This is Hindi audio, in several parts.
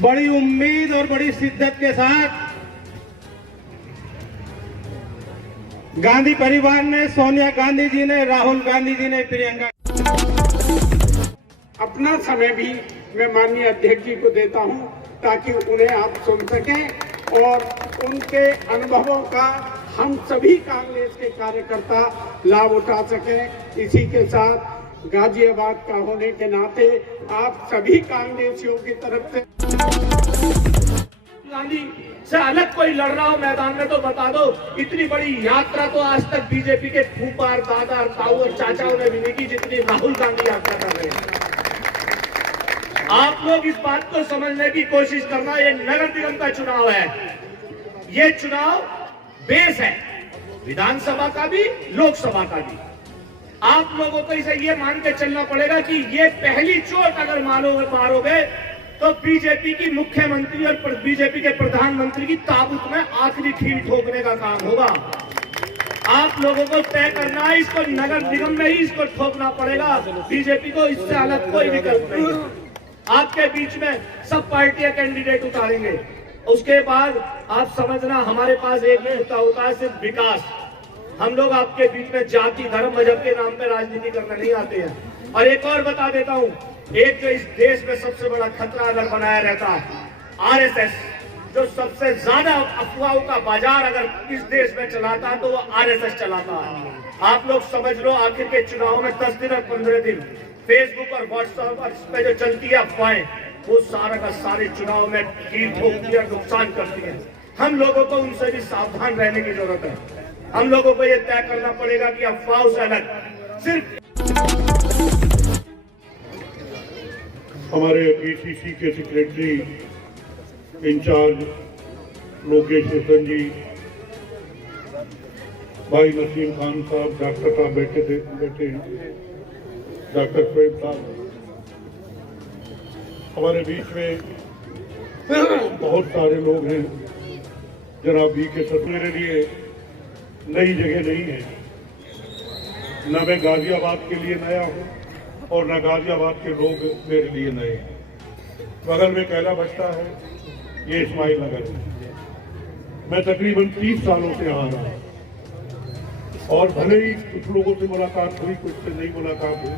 बड़ी उम्मीद और बड़ी शिद्दत के साथ गांधी परिवार ने, सोनिया गांधी जी ने, राहुल गांधी जी ने, प्रियंका, अपना समय भी मैं माननीय अध्यक्ष जी को देता हूं ताकि उन्हें आप सुन सकें और उनके अनुभवों का हम सभी कांग्रेस के कार्यकर्ता लाभ उठा सकें। इसी के साथ गाजियाबाद का होने के नाते आप सभी कांग्रेसियों की तरफ से गांधी से अलग कोई लड़ रहा हो मैदान में तो बता दो। इतनी बड़ी यात्रा तो आज तक बीजेपी के फूफा, दादा, ताऊ और चाचाओं ने भी नहीं की जितनी राहुल गांधी यात्रा कर रहे हैं। आप लोग इस बात को समझने की कोशिश करना, ये नगर निगम का चुनाव है, ये चुनाव बेस है विधानसभा का भी, लोकसभा का भी। आप लोगों को इसे ये मान के चलना पड़ेगा कि ये पहली चोट अगर मारोगे तो बीजेपी की मुख्यमंत्री और बीजेपी के प्रधानमंत्री की ताबूत में आखिरी खील ठोकने का काम होगा। आप लोगों को तय करना है, इसको नगर निगम में ही इसको ठोकना पड़ेगा। बीजेपी को इससे अलग कोई विकल्प नहीं है। आपके बीच में सब पार्टियां कैंडिडेट उतारेंगे, उसके बाद आप समझना हमारे पास एक मुद्दा होता है, सिर्फ विकास। हम लोग आपके बीच में जाति, धर्म, मजहब के नाम पे राजनीति करने नहीं आते हैं। और एक और बता देता हूं, एक जो इस देश में सबसे बड़ा खतरा अगर बनाया रहता है, आरएसएस, जो सबसे ज्यादा अफवाहों का बाजार अगर इस देश में चलाता है तो वो आरएसएस चलाता है। आप लोग समझ लो, आखिर के चुनाव में 10 दिन और 15 दिन फेसबुक और व्हाट्सएप पे जो चलती है अफवाहें, वो सारा का सारे चुनाव में कील ठोकती है, नुकसान करती है। हम लोगों को उनसे भी सावधान रहने की जरूरत है। हम लोगों को यह तय करना पड़ेगा कि अफवाहों से अलग सिर्फ हमारे पीसीसी के सेक्रेटरी इंचार्ज लोकेश हुसैन जी, भाई नसीम खान साहब, डॉक्टर साहब बैठे हैं, डॉक्टर शोएब साहब, हमारे बीच में बहुत सारे लोग हैं। जनाब बी के सर, मेरे लिए नई जगह नहीं है, न मैं गाजियाबाद के लिए नया हूँ और न गाजियाबाद के लोग मेरे लिए नए हैं। बगल में कैला बस्ता है, ये इस्माइल नगर है। मैं तकरीबन 30 सालों से आ रहा हूँ और भले ही कुछ लोगों से मुलाकात हुई, कुछ से नहीं मुलाकात हुई।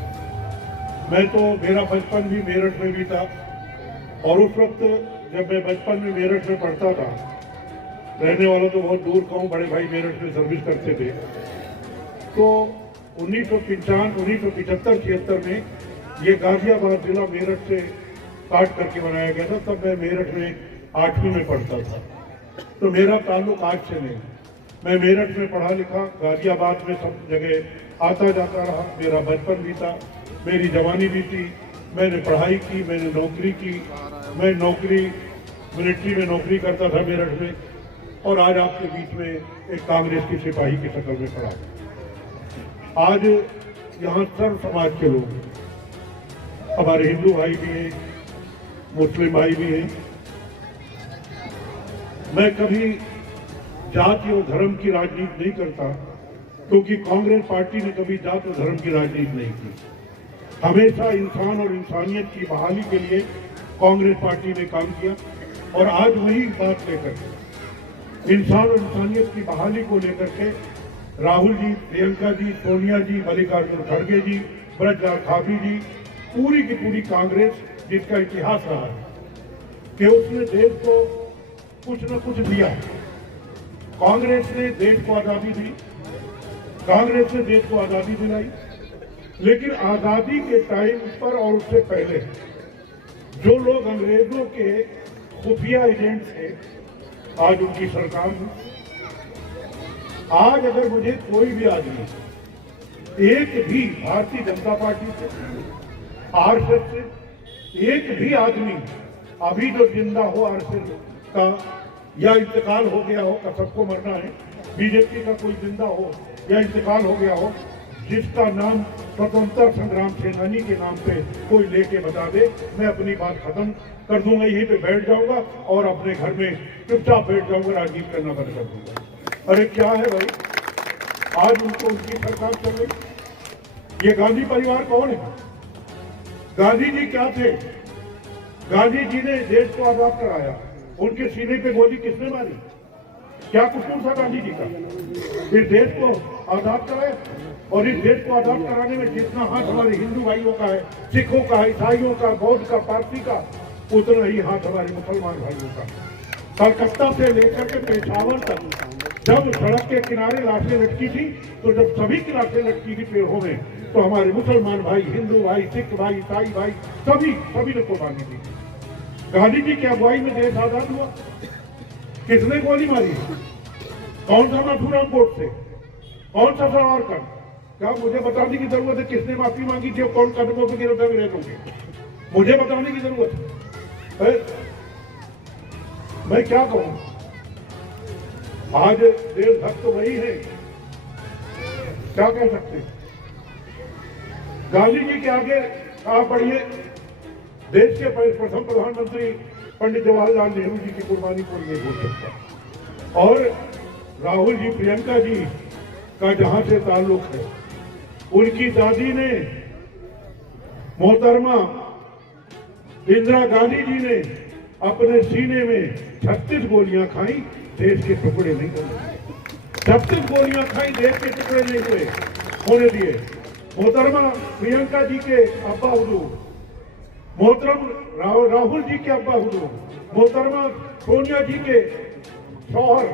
मैं तो, मेरा बचपन भी मेरठ में भी था और उस वक्त जब मैं बचपन में मेरठ में पढ़ता था, रहने वालों तो बहुत दूर का हूँ, बड़े भाई मेरठ में सर्विस करते थे, तो 1975-76 में ये गाजियाबाद जिला मेरठ से काट करके बनाया गया था। तब मैं मेरठ में 8वीं में पढ़ता था, तो मेरा ताल्लुक आज से नहीं। मैं मेरठ में पढ़ा लिखा, गाजियाबाद में सब जगह आता जाता रहा। मेरा बचपन भी था, मेरी जवानी भी थी, मैंने पढ़ाई की, मैंने नौकरी की। मैं मिलिट्री में नौकरी करता था मेरठ में, और आज आपके बीच में एक कांग्रेस की सिपाही की शक्ल में खड़ा हूं। आज यहाँ सर्व समाज के लोग, हमारे हिंदू भाई भी हैं, मुस्लिम भाई भी हैं। मैं कभी जाति और धर्म की राजनीति नहीं करता, क्योंकि कांग्रेस पार्टी ने कभी जाति और धर्म की राजनीति नहीं की। हमेशा इंसान और इंसानियत की बहाली के लिए कांग्रेस पार्टी ने काम किया, और आज वही बात लेकर, इंसान और इंसानियत की बहाली को लेकर के राहुल जी, प्रियंका जी, सोनिया जी, मल्लिकार्जुन खड़गे जी, ब्रजलाल ठाकुर जी, पूरी की पूरी कांग्रेस, जिसका इतिहास रहा है कि उसने देश को कुछ न कुछ दिया। कांग्रेस ने देश को आजादी दी, कांग्रेस ने देश को आजादी दिलाई, लेकिन आजादी के टाइम पर और उससे पहले जो लोग अंग्रेजों के खुफिया एजेंट थे, आज उनकी सरकार है। आज अगर मुझे कोई भी आदमी, एक भी भारतीय जनता पार्टी से, आरएसएस से एक भी आदमी अभी जो जिंदा हो आरएसएस का, या इंतकाल हो गया हो, का सबको मरना है, बीजेपी का कोई जिंदा हो या इंतकाल हो गया हो, जिसका नाम स्वतंत्रता संग्राम सेनानी के नाम पे कोई लेके बता दे, मैं अपनी बात खत्म कर दूंगा, यहीं पे बैठ जाऊंगा और अपने घर में चुपचाप बैठ जाऊंगा, राजनीति करना बंद कर दूंगा। अरे क्या है भाई, आज उनको उनकी सरकार चल रही। ये गांधी परिवार कौन है? गांधी जी क्या थे? गांधी जी ने देश को आजाद कराया, उनके सीने पे गोली किसने मारी? क्या कसूर था गांधी जी का? इस देश को आजाद कराया, और इस देश को आजाद कराने में जितना हाथ हमारे हिंदू भाइयों का है, सिखों का, ईसाइयों का, बौद्ध का, पारसी का, उतना ही हाथ हमारे मुसलमान भाइयों का। कलकत्ता से लेकर के पेशावर तक जब सड़क के किनारे लाशें लटकी थी, तो जब सभी की लाशें लटकी थी पेड़ों में, तो हमारे मुसलमान भाई, हिंदू भाई, सिख भाई, ईसाई भाई, सभी ने कुर्बानी दी। गांधी जी की अगुवाई में देश आजाद हुआ। किसने गोली मारी? कौन सा नाथूराम कोर्ट से? कौन सा सवार कर? क्या मुझे बताने की जरूरत है किसने माफी मांगी थी और कौन कदमों पर गिरफ्तार हुए होंगे? मुझे बताने की जरूरत है? मैं क्या कहूं? आज देशभक्त तो वही है, क्या कह सकते? गांधी जी के आगे आप बढ़िए, देश के प्रथम प्रधानमंत्री पंडित जवाहरलाल नेहरू जी की कुर्बानी कोई नहीं भूल सकता। और राहुल जी, प्रियंका जी का जहां से ताल्लुक है, उनकी दादी ने, मोहतरमा इंदिरा गांधी जी ने अपने सीने में 36 गोलियां खाई, देश के टुकड़े नहीं हुए। 36 गोलियां खाई, देश के टुकड़े नहीं हुए होने दिए। मोहतरमा प्रियंका जी के अब्बा हुजूर, मोहतरम राहुल जी के अब्बा हुजूर, मोहतरमा सोनिया जी के शौहर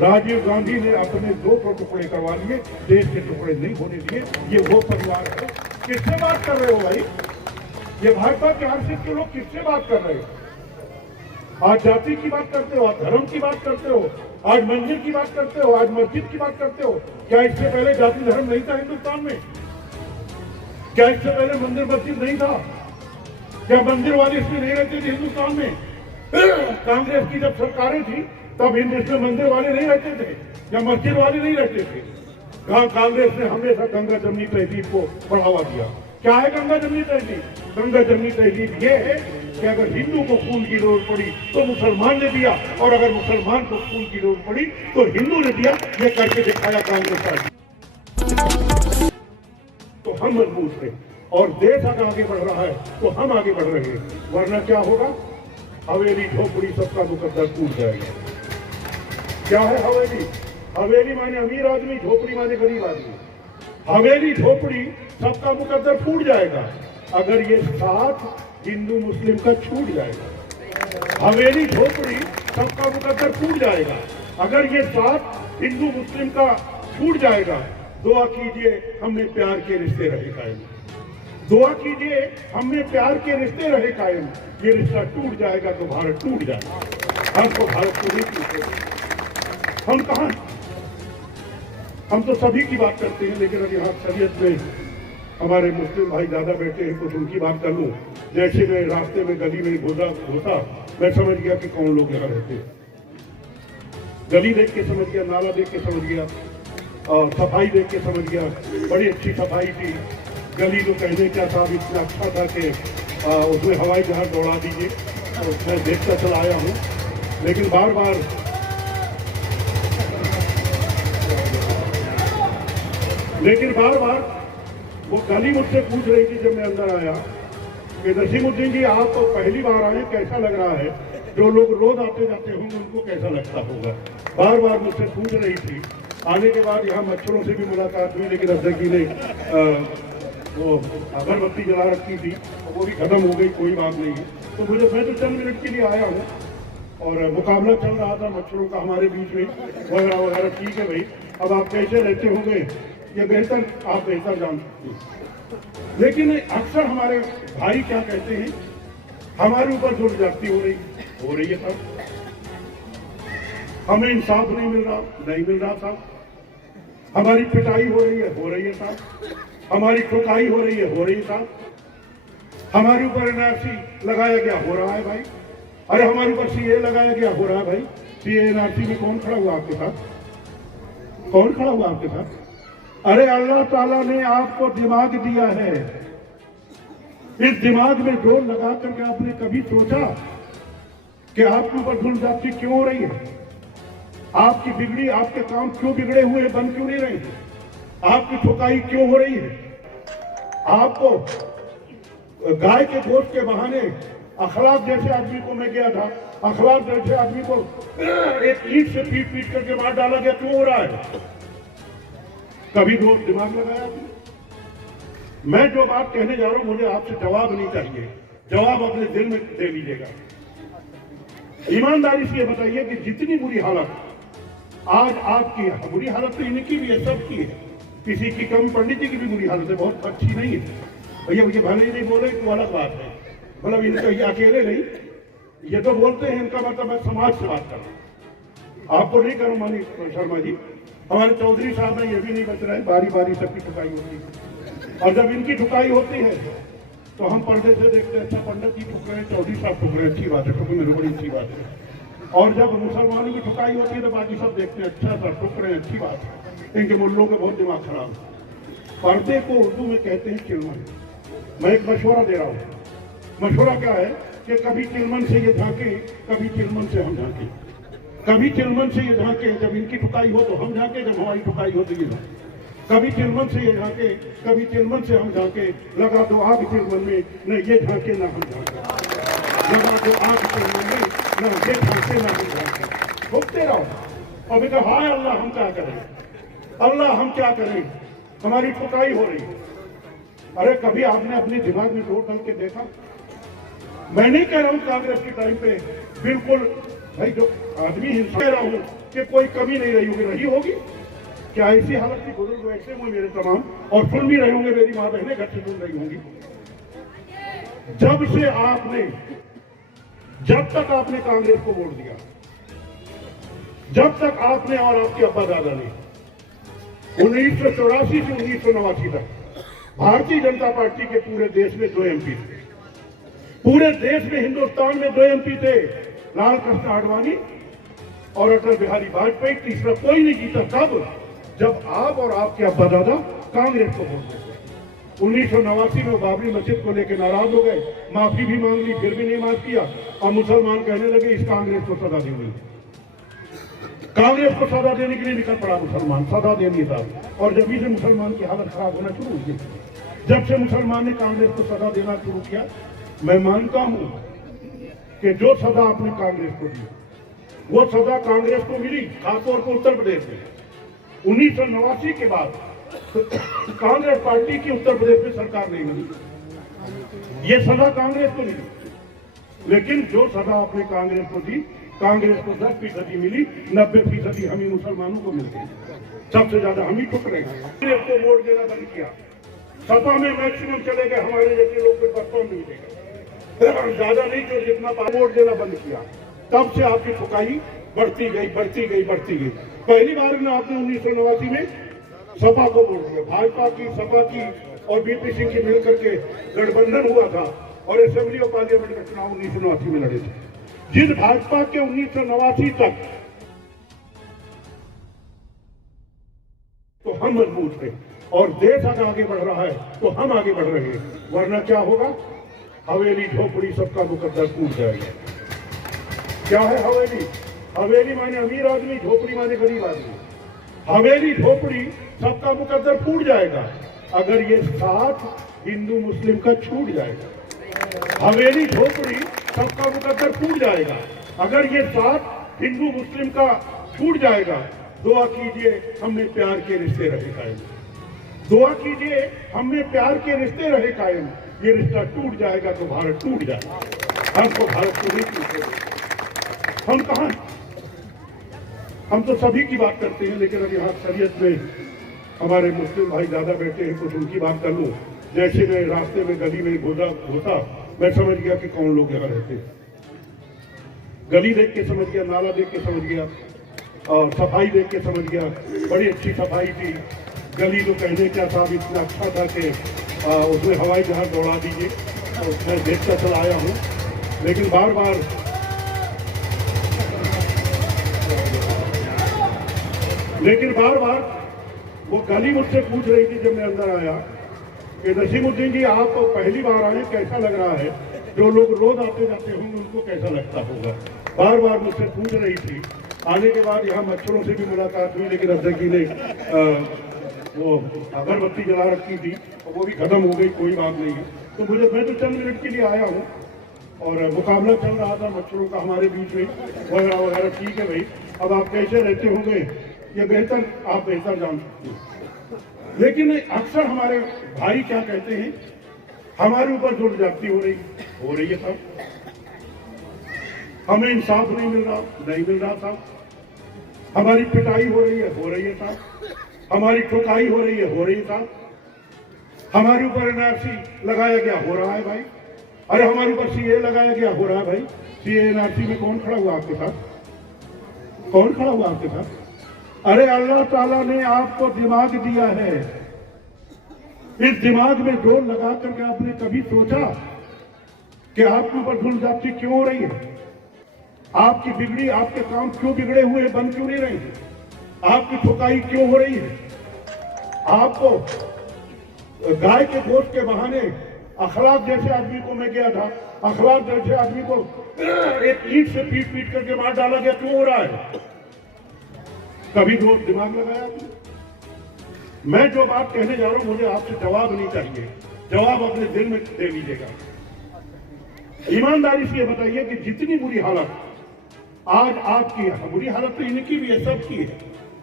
राजीव गांधी ने अपने 2 टुकड़े करवा लिए, देश के टुकड़े नहीं होने दिए। ये वो परिवार है। किससे बात कर रहे हो भाई? ये भाजपा के आरएसएस के लोग किससे बात कर रहे हो? आज जाति की बात करते हो, आज धर्म की बात करते हो, आज मंदिर की बात करते हो, आज मस्जिद की बात करते हो। क्या इससे पहले जाति धर्म नहीं था हिंदुस्तान में? क्या इससे पहले मंदिर मस्जिद नहीं था? क्या मंदिर वाले इसमें नहीं रहते थे हिंदुस्तान में? कांग्रेस की जब सरकारें थी तब इसमें मंदिर वाले नहीं रहते थे या मस्जिद वाले नहीं रहते थे। कांग्रेस ने हमेशा गंगा जमनी तहजीब को बढ़ावा दिया। क्या है गंगा जमनी तहजीब? गंगा जमनी तहजीब ये है कि अगर हिंदू को खून की जरूरत पड़ी तो मुसलमान ने दिया, और अगर मुसलमान को खून की जरूरत पड़ी तो हिंदू ने दिया। ये करके दिखाया कांग्रेस पार्टी। तो हम मजबूत हैं और देश अगर आगे बढ़ रहा है तो हम आगे बढ़ रहे हैं, वरना क्या होगा? हवेली झोपड़ी सबका मुकद्दर टूट जाएगा। क्या है हवेली? हवेली माने अमीर आदमी, झोपड़ी माने गरीब आदमी। हवेली झोपड़ी सबका मुकद्दर फूट जाएगा अगर ये साथ हिंदू मुस्लिम का छूट जाएगा। हवेली झोपड़ी सबका मुकद्दर फूट जाएगा अगर ये साथ हिंदू मुस्लिम का छूट जाएगा। दुआ कीजिए हमने प्यार के रिश्ते रहे कायम। दुआ कीजिए हमने प्यार के रिश्ते रहे कायम। ये रिश्ता टूट जाएगा तो भारत टूट जाएगा। हमको भारत को नहीं टूटेगा। हम कहाँ? हम तो सभी की बात करते हैं, लेकिन अभी यहाँ शरीयत में हमारे मुस्लिम भाई ज्यादा बैठे हैं, कुछ उनकी बात कर लूँ। जैसे मैं रास्ते में गली में घुसा, मैं समझ गया कि कौन लोग यहाँ रहते हैं। गली देख के समझ गया, नाला देख के समझ गया, और सफाई देख के समझ गया। बड़ी अच्छी सफाई थी। गली तो कहने क्या था, इतना अच्छा था कि उसमें हवाई जहाज दौड़ा दीजिए। तो मैं देखता चला आया हूँ, लेकिन बार बार वो गली मुझसे पूछ रही थी जब मैं अंदर आया कि नसीमुद्दीन जी आप तो पहली बार आए, कैसा लग रहा है? जो लोग रोज आते जाते होंगे उनको कैसा लगता होगा? बार बार मुझसे पूछ रही थी। आने के बाद यहाँ मच्छरों से भी मुलाकात हुई, लेकिन अध्यक्ष जी ने वो अगरबत्ती जला रखी थी, वो भी खत्म हो गई, कोई बात नहीं है। तो मैं तो चंद मिनट के लिए आया हूँ और मुकाबला चल रहा था मच्छरों का हमारे बीच में, वगैरह वगैरह। ठीक है भाई, अब आप कैसे रहते होंगे ये बेहतर आप बेहतर जान सकते हैं। लेकिन अक्सर हमारे भाई क्या कहते हैं, हमारे ऊपर जो ज्यादती हो रही है सर, हमें इंसाफ नहीं मिल रहा साहब। हमारी पिटाई हो रही है साहब। हमारी ठुकाई हो रही है साहब। हमारे ऊपर एनआरसी लगाया गया, हो रहा है भाई। अरे हमारे ऊपर सीए लगाया गया, हो रहा है भाई। सीए एनआरसी में कौन खड़ा हुआ आपके साथ? कौन खड़ा हुआ आपके साथ? अरे अल्लाह ताला ने आपको दिमाग दिया है। इस दिमाग में जोर लगा करके आपने कभी सोचा कि आपके ऊपर जुल्म ज्यादती क्यों हो रही है? आपकी बिगड़ी, आपके काम क्यों बिगड़े हुए हैं, बन क्यों नहीं रहे? आपकी ठुकाई क्यों हो रही है? आपको गाय के गोश्त के बहाने अखलाक जैसे आदमी को मैं गया था, अखलाक जैसे आदमी को एक ईंट से पीट पीट करके मार डाला गया, क्यों हो रहा है? कभी रोज दिमाग लगाया आपने? मैं जो बात कहने जा रहा हूं, मुझे आपसे जवाब नहीं चाहिए, जवाब अपने दिल में दे लीजिएगा। ईमानदारी से ये बताइए कि जितनी बुरी हालत आज आपकी है, बुरी हालत तो इनकी भी है, सबकी है, किसी की कम, पंडित जी की भी बुरी हालत है, बहुत अच्छी नहीं है भैया। मुझे भले ही नहीं बोले तो अलग बात है, मतलब इनका ये अकेले नहीं, ये तो बोलते हैं, इनका मतलब मैं समाज से बात कर रहा हूं, आपको नहीं करूं मानी शर्मा जी। हमारे चौधरी साहब में ये भी नहीं बच रहा है, बारी बारी सबकी ठुकाई होती है, और जब इनकी ठुकाई होती है तो हम पर्दे से देखते हैं, अच्छा पंडित जी ठुक रहे हैं, चौधरी साहब ठुक रहे हैं, अच्छी बात है, ठुक मेरे बड़ी अच्छी बात है। और जब मुसलमानों की ठुकाई होती है तो बाकी सब देखते हैं, अच्छा सर ठुक रहे हैं, अच्छी बात है। इनके मुल्लों का बहुत दिमाग खराब है। पर्दे को उर्दू में कहते हैं चिलमन। मैं एक मशवरा दे रहा हूँ। मशवरा क्या है कि कभी चिलमन से ये झांके, कभी चिलमन से हम झांके, कभी चिलमन से ये झांके, जब इनकी ठुकाई हो तो हम झांके, जब हमारी ठुकाई हो तो ये झांके। कभी चिलमन से ये झांके, कभी चिलमन से हम झांके, लगा दो आग चिलमन में, न ये झांके ना हम झांके, लगा दो आग चिलमन में, न ये झांके ना हम झांके। भुगते रहो और बेटा हाय अल्लाह हम क्या करें, अल्लाह हम क्या करें, हमारी ठुकाई हो रही है। अरे कभी आपने अपने दिमाग में जोर डाल के देखा? मैं नहीं कह रहा हूं कांग्रेस के टाइम पे बिल्कुल भाई जो आदमी हिंसा, कह रहा हूं कि कोई कमी नहीं रही होगी। क्या ऐसी हालत थी? बुजुर्ग वैसे हुए मेरे तमाम, और सुन भी रहे होंगे, मेरी माँ बहनें घर से सुन रही होंगी। जब तक आपने कांग्रेस को वोट दिया, जब तक आपने और आपके अब्बा दादा ने 1984 से 1989 तक भारतीय जनता पार्टी के पूरे देश में 2 MP थे, पूरे देश में हिंदुस्तान में 2 MP थे, लाल कृष्ण आडवाणी और अटल बिहारी वाजपेयी, तीसरा कोई नहीं जीता। तब जब आप और आपके अब्बा दादा कांग्रेस को वोट देते। 1989 में बाबरी मस्जिद को लेकर नाराज हो गए, माफी भी मांग ली, फिर भी नहीं माफ किया, और मुसलमान कहने लगे इस कांग्रेस को सजा देनी, कांग्रेस को सजा देने के लिए निकल पड़ा मुसलमान, सजा देनी था। और जब से मुसलमान की हालत खराब होना शुरू हुई, जब से मुसलमान ने कांग्रेस को सजा देना शुरू किया, मैं मानता हूं कि जो सजा आपने कांग्रेस को दी वो सजा कांग्रेस को मिली, खासतौर पर उत्तर प्रदेश में 1989 के बाद कांग्रेस पार्टी की उत्तर प्रदेश में सरकार नहीं मिली, ये सजा कांग्रेस को मिली। लेकिन जो सजा आपने कांग्रेस को दी, कांग्रेस को 10% मिली, 90% हम ही मुसलमानों को मिल गई, सबसे ज्यादा हम ही ठुक रहे हैं। कांग्रेस को वोट देना बंद किया, सपा में मैक्सिमम चले गए, हमारे जैसे लोग फिर बच्चों नहीं देगा, ज्यादा नहीं जो जितना वोट देना बंद किया, तब से आपकी ठुकाई बढ़ती गई, बढ़ती गई, बढ़ती गई। पहली बार में आपने 1989 में सपा को वोट दिया, भाजपा की, सपा की और बीपी सिंह की मिलकर के गठबंधन हुआ था और असेंबली और पार्लियामेंट का चुनाव 1989 में लड़े थे। जिस भाजपा के 1989 तक तो हम मजबूत थे और देश अगर आगे बढ़ रहा है तो हम आगे बढ़ रहे हैं, वरना क्या होगा? हवेली झोपड़ी सबका मुकद्दर टूट जाएगा। क्या है हवेली? हवेली माने अमीर आदमी, झोपड़ी माने गरीब आदमी। हवेली झोपड़ी सबका मुकद्दर फूट जाएगा अगर ये साथ हिंदू मुस्लिम का छूट जाएगा। हवेली झोपड़ी सबका मुकद्दर फूट जाएगा अगर ये साथ हिंदू मुस्लिम का छूट जाएगा। दुआ कीजिए हमने प्यार के रिश्ते रहे कायम, दुआ कीजिए हमने प्यार के रिश्ते रहे कायम। ये रिश्ता टूट जाएगा तो भारत टूट जाएगा। हमको भारत को नहीं टूटेगा। हम कहाँ, हम तो सभी की बात करते हैं, लेकिन अब यहाँ शरीयत में हमारे मुस्लिम भाई ज्यादा बैठे हैं, कुछ उनकी बात कर लूं। जैसे मैं रास्ते में गली में घुसा, मैं समझ गया कि कौन लोग यहाँ रहते हैं। गली देख के समझ गया, नाला देख के समझ गया, और सफाई देख के समझ गया। बड़ी अच्छी सफाई थी। गली तो कहने क्या था, इतना अच्छा था कि उसमें हवाई जहाज दौड़ा दीजिए, मैं देखता चला आया हूँ। लेकिन बार बार वो गली मुझसे पूछ रही थी जब मैं अंदर आया कि नसीमुद्दीन जी आप पहली बार आए, कैसा लग रहा है? जो लोग रोज आते जाते होंगे उनको कैसा लगता होगा? बार बार मुझसे पूछ रही थी। आने के बाद यहाँ मच्छरों से भी मुलाकात हुई, लेकिन अध्यक्ष जी ने वो अगरबत्ती जला रखी थी, वो भी खत्म हो गई, कोई बात नहीं है। तो मैं तो चंद मिनट के लिए आया हूँ और मुकाबला चल रहा था मच्छरों का हमारे बीच में वगैरह वगैरह। ठीक है भाई, अब आप कैसे रहते होंगे ये बेहतर आप बेहतर जान सकते हैं। लेकिन अक्सर हमारे भाई क्या कहते हैं, हमारे ऊपर जुल्म ज्यादती हो रही है साहब, हमें इंसाफ नहीं मिल रहा साहब, हमारी पिटाई हो रही है साहब, हमारी ठुकाई हो रही है साहब, हमारे ऊपर एनआरसी लगाया गया हो रहा है भाई, अरे हमारे ऊपर सीए लगाया गया हो रहा है भाई। सीए एनआरसी में कौन खड़ा हुआ आपके साथ, कौन खड़ा हुआ आपके साथ? अरे अल्लाह ताला ने आपको दिमाग दिया है, इस दिमाग में जोर लगा करके आपने कभी सोचा कि आपके ऊपर जुल्म ज्यादती क्यों हो रही है? आपकी बिगड़ी, आपके काम क्यों बिगड़े हुए, बन क्यों नहीं रहे हैं? आपकी ठुकाई क्यों हो रही है? आपको गाय के गोश्त के बहाने अखलाक जैसे आदमी को, मैं गया था, अखलाक जैसे आदमी को एक ईंट से पीट करके मार डाला गया, क्यों हो रहा है? कभी जो दिमाग लगाया आपने? मैं जो बात कहने जा रहा हूं, मुझे आपसे जवाब नहीं चाहिए, जवाब अपने दिल में दे लीजिएगा। ईमानदारी से ये बताइए कि जितनी बुरी हालत आज आपकी है, बुरी हालत तो इनकी भी है, सबकी है,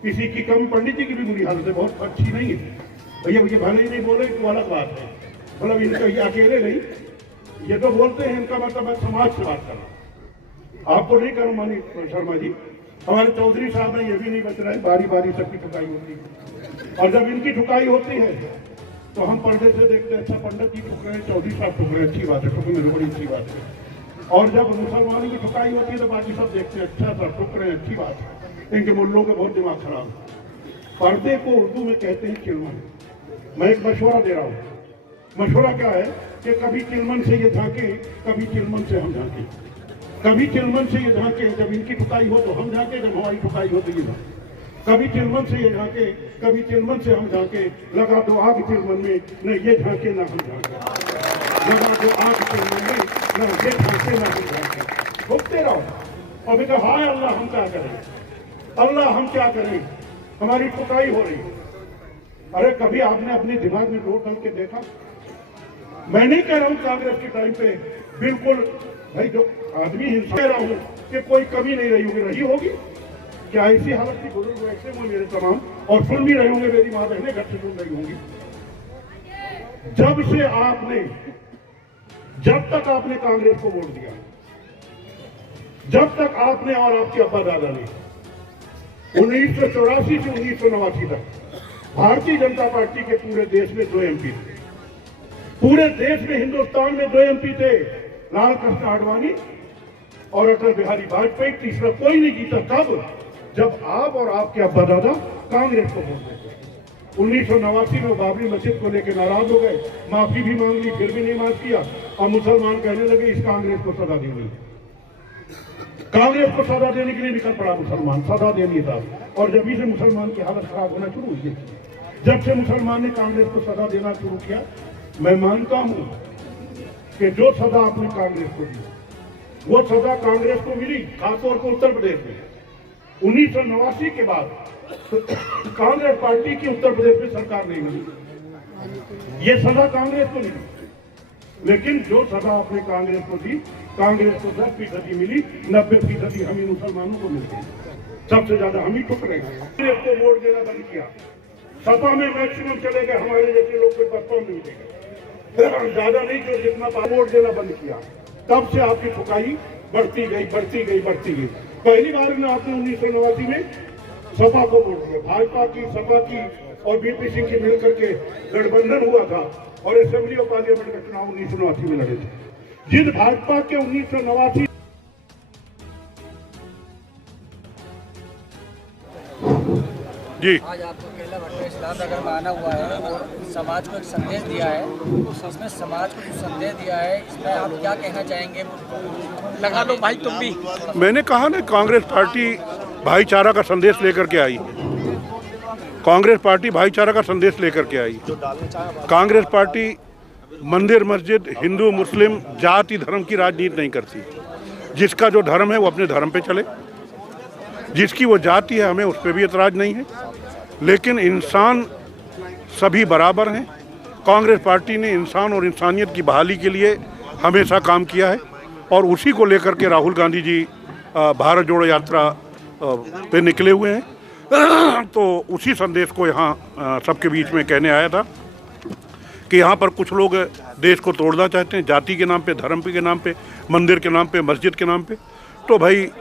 किसी की कम, पंडित जी की भी बुरी हालत है, बहुत अच्छी नहीं है भैया। ये भले ही नहीं बोले तो अलग बात है, मतलब इनका ये अकेले नहीं, ये तो बोलते हैं, इनका मतलब मैं समाज से बात कर रहा हूँ, आपको नहीं करूँ मानी शर्मा जी। हमारे चौधरी साहब ने ये भी नहीं बच रहा है, बारी बारी सबकी ठुकाई होती है, और जब इनकी ठुकाई होती है तो हम पर्दे से देखते हैं, अच्छा पंडित जी ठुक रहे हैं, चौधरी साहब ठुक रहे हैं, अच्छी बात है, ठुक मेरे बड़ी अच्छी बात है। और जब मुसलमानों की ठुकाई होती है तो बाकी सब देखते हैं, अच्छा सर ठुक रहे हैं, अच्छी बात है। इनके मुल्लों का बहुत दिमाग खराब है। पर्दे को उर्दू में कहते हैं चिलमन। मैं एक मशवरा दे रहा हूँ, मशवरा क्या है कि कभी चिलमन से ये झांके, कभी चिलमन से हम झांके, कभी चिलमन से ये झांके, जब इनकी ठुकाई हो तो हम झांके, जब हमारी ठुकाई हो तो ये झांके, कभी चिलमन से ये झांके, कभी चिलमन से हम झांके। लगा दो आग चिलमन में, न ये झांके ना हम झांके, लगा दो आग चिलमन में, न ये झांके ना हम झांके। ठोकते रहो और बेटा हाय अल्लाह हम क्या करें, अल्लाह हम क्या करें, हमारी ठुकाई हो रही है। अरे कभी आपने अपने दिमाग में जोर डाल के देखा? मैं नहीं कह रहा हूं कांग्रेस के टाइम पे बिल्कुल भाई जो आदमी हिंसा, कह रहा हूं कि कोई कमी नहीं रही होगी। क्या ऐसी हालत थी? बुजुर्ग ऐसे हुए मेरे तमाम, और सुन भी रहे होंगे, मेरी माँ बहनें घर से सुन रही होंगी। जब से आपने, जब तक आपने कांग्रेस को वोट दिया, जब तक आपने और आपके अब्बा दादा ने 1984 से 1989 तक भारतीय जनता पार्टी के पूरे देश में 2 MP थे, पूरे देश में हिंदुस्तान में 2 MP थे, लाल कृष्ण आडवाणी और अटल बिहारी वाजपेयी, तीसरा कोई नहीं जीता। तब जब आप और आपके अब्बा दादा कांग्रेस को वोट देते। 1989 में बाबरी मस्जिद को लेकर नाराज हो गए, माफी भी मांग ली, फिर भी नहीं माफ किया, और मुसलमान कहने लगे इस कांग्रेस को सजा देनी, कांग्रेस को सजा देने के लिए निकल पड़ा मुसलमान, सजा देनी था। और जब से मुसलमान की हालत खराब होना शुरू हुई, जब से मुसलमान ने कांग्रेस को सजा देना शुरू किया, मैं मानता हूं कि जो सजा आपने कांग्रेस को दी, वो सजा कांग्रेस को मिली, खासतौर पर उत्तर प्रदेश में 1989 के बाद कांग्रेस पार्टी की उत्तर प्रदेश में सरकार नहीं मिली, ये सजा कांग्रेस को मिली। लेकिन जो सजा आपने कांग्रेस को दी, कांग्रेस को 10% मिली, 90% हम ही मुसलमानों को मिलते हैं, सबसे ज्यादा हम ही ठुक रहे हैं। कांग्रेस को वोट देना बंद किया, सपा में मैक्सिमम चले गए, हमारे जैसे लोग के बच्चों में मिलेगा, ज्यादा नहीं, जो जितना वोट देना बंद किया, तब से आपकी ठुकाई बढ़ती गई, बढ़ती गई, बढ़ती गई। पहली बार में आपने 1989 में सपा को वोट दिया, भाजपा की, सपा की और बीपी सिंह की मिलकर के गठबंधन हुआ था, और असेंबली और पार्लियामेंट का चुनाव 1989 में लड़े थे। जिस भाजपा के 1989 जी आज आपको केला भट्ट इस्लाम नगर में आना हुआ है और समाज को एक संदेश दिया है, इसमें समाज को जो संदेश दिया है, इसमें आप क्या कहना चाहेंगे? लगा लो भाई तुम भी। मैंने कहा ना, कांग्रेस पार्टी भाईचारा का संदेश लेकर के आई, कांग्रेस पार्टी भाईचारा का संदेश लेकर के आई। कांग्रेस पार्टी मंदिर मस्जिद, हिंदू मुस्लिम, जाति धर्म की राजनीति नहीं करती। जिसका जो धर्म है वो अपने धर्म पे चले, जिसकी वो जाति है हमें उस पर भी एतराज़ नहीं है, लेकिन इंसान सभी बराबर हैं। कांग्रेस पार्टी ने इंसान और इंसानियत की बहाली के लिए हमेशा काम किया है और उसी को लेकर के राहुल गांधी जी भारत जोड़ो यात्रा पे निकले हुए हैं। तो उसी संदेश को यहाँ सबके बीच में कहने आया था कि यहाँ पर कुछ लोग देश को तोड़ना चाहते हैं, जाति के नाम पे, धर्म के नाम पे, मंदिर के नाम पे, मस्जिद के नाम पे। तो भाई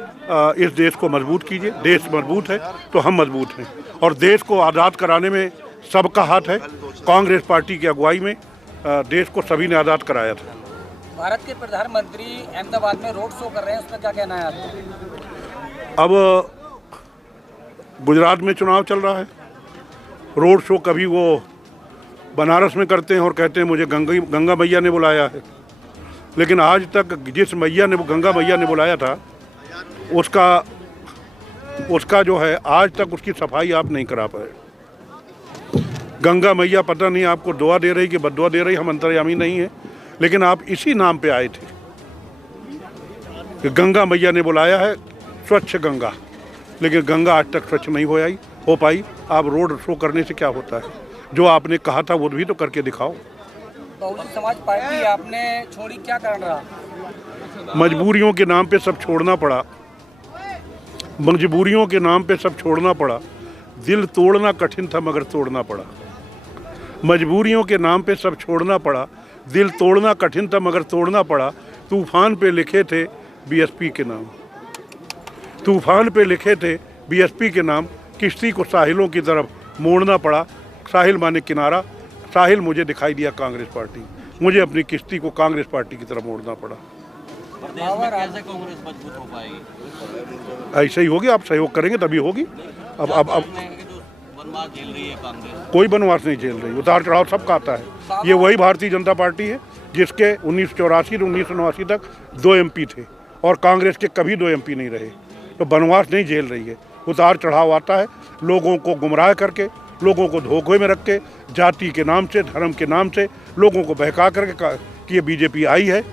इस देश को मजबूत कीजिए। देश मजबूत है तो हम मजबूत हैं और देश को आज़ाद कराने में सबका हाथ है। कांग्रेस पार्टी की अगुवाई में देश को सभी ने आज़ाद कराया था। भारत के प्रधानमंत्री अहमदाबाद में रोड शो कर रहे हैं, उसका क्या कहना है आपको? अब गुजरात में चुनाव चल रहा है, रोड शो कभी वो बनारस में करते हैं और कहते हैं मुझे गंगा मैया ने बुलाया है, लेकिन आज तक जिस मैया ने, गंगा मैया ने बुलाया था, उसका जो है आज तक उसकी सफाई आप नहीं करा पाए। गंगा मैया पता नहीं आपको दुआ दे रही कि बद्दुआ दे रही, हम अंतर्यामी नहीं है, लेकिन आप इसी नाम पे आए थे कि गंगा मैया ने बुलाया है, स्वच्छ गंगा, लेकिन गंगा आज तक स्वच्छ नहीं हो पाई। आप रोड शो करने से क्या होता है? जो आपने कहा था वो भी तो करके दिखाओ। बहुजन समाज पार्टी आपने छोड़ी, क्या कारण रहा? मजबूरियों के नाम पे सब छोड़ना पड़ा, मजबूरियों के नाम पे सब छोड़ना पड़ा। दिल तोड़ना कठिन था मगर तोड़ना पड़ा। मजबूरियों के नाम पे सब छोड़ना पड़ा, दिल तोड़ना कठिन था मगर तोड़ना पड़ा। तूफान पे लिखे थे बीएसपी के नाम, तूफान पे लिखे थे बीएसपी के नाम। किश्ती को साहिलों की तरफ मोड़ना पड़ा। साहिल माने किनारा, साहिल मुझे दिखाई दिया कांग्रेस पार्टी, मुझे अपनी किश्ती को कांग्रेस पार्टी की तरफ मोड़ना पड़ा। कैसे कांग्रेस मजबूत हो पाएगी? ऐसे ही होगी, आप सहयोग करेंगे तभी होगी। अब बनवास झेल रही है कांग्रेस? कोई बनवास नहीं झेल रही, उतार चढ़ाव सबका आता है। ये वही भारतीय जनता पार्टी है जिसके 1984 से 1989 तक 2 MP थे और कांग्रेस के कभी 2 MP नहीं रहे। तो बनवास नहीं झेल रही है, उतार चढ़ाव आता है। लोगों को गुमराह करके, लोगों को धोखे में रख के, जाति के नाम से, धर्म के नाम से लोगों को बहका करके कि ये बीजेपी आई है,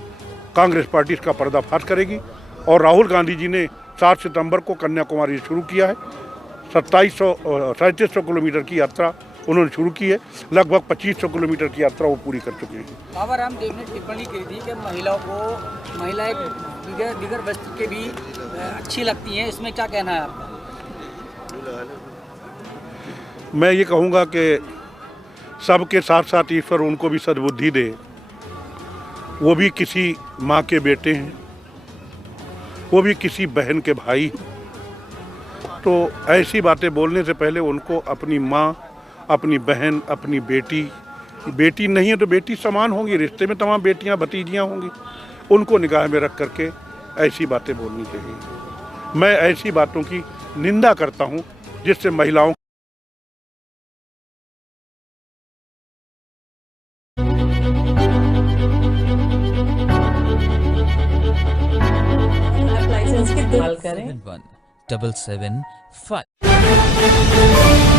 कांग्रेस पार्टी इसका पर्दाफाश करेगी। और राहुल गांधी जी ने 7 सितंबर को कन्याकुमारी शुरू किया है। 3700 किलोमीटर की यात्रा उन्होंने शुरू की है। लगभग 2500 किलोमीटर की यात्रा वो पूरी कर चुके हैं। बाबा रामदेव ने टिप्पणी की थी कि महिलाएं बिगर वस्त्र के भी अच्छी लगती हैं, इसमें क्या कहना है आपका? मैं ये कहूँगा कि सबके साथ साथ ईश्वर उनको भी सद्बुद्धि दे। वो भी किसी माँ के बेटे हैं, वो भी किसी बहन के भाई। तो ऐसी बातें बोलने से पहले उनको अपनी माँ, अपनी बहन, अपनी बेटी नहीं है तो बेटी समान होंगी, रिश्ते में तमाम बेटियाँ भतीजियाँ होंगी, उनको निगाह में रख करके ऐसी बातें बोलनी चाहिए। मैं ऐसी बातों की निंदा करता हूँ जिससे महिलाओं कॉल करें 7775